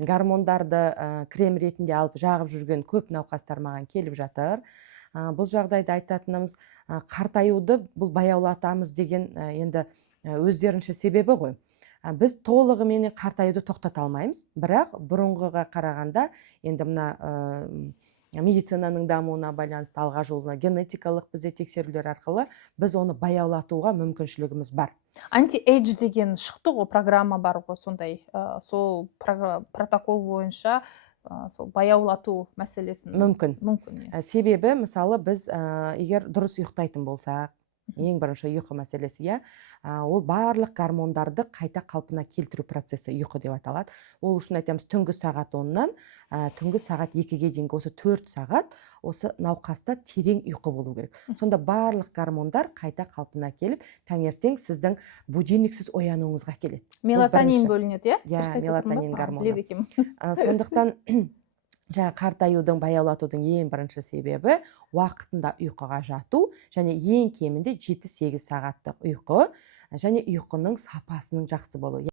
гормондарды крем ретінде алып жағып жүрген көп науқастар маған келіп жатыр. Бұл жағдайда айтатынымыз, қартаюды бұл баяулатамыз деген енді өздерінше себебі ғой. Біз толығымен қартаюды тоқтата алмаймыз, бірақ бұрынғыға қарағанда енді мына медицинаның дамуына байланысты алға жолына генетикалық бізде тексерулер арқылы біз оны баяулатуға мүмкіншілігіміз бар. Анти-эйдж деген шықты ғой, программа бар ғой, сондай. Сол протокол бойынша сол баяулату мәселесін мүмкін. Себебі, мысалы, біз егер дұрыс ұйықтайтын болсақ, ең бірінші ұйқы мәселесі, ол барлық гормондарды қайта қалпына келтіру процесі ұйқы деп аталады. Ол үшін айтамыз, түнгі сағат 10-нан түнгі сағат 2-ге дейінгі осы 4 сағат осы науқаста терең ұйқы болу керек. Сонда барлық гормондар қайта қалпына келіп, таңертең сіздің будильниксіз оянуыңызға келеді. Мелатонин бөлінеді, мелатонин гормоны. Сондықтан қартаюдың, баяулатудың ең бірінші себебі уақытында ұйқыға жату, және ең кемінде 7-8 сағаттық ұйқы, және ұйқының сапасының жақсы болуы.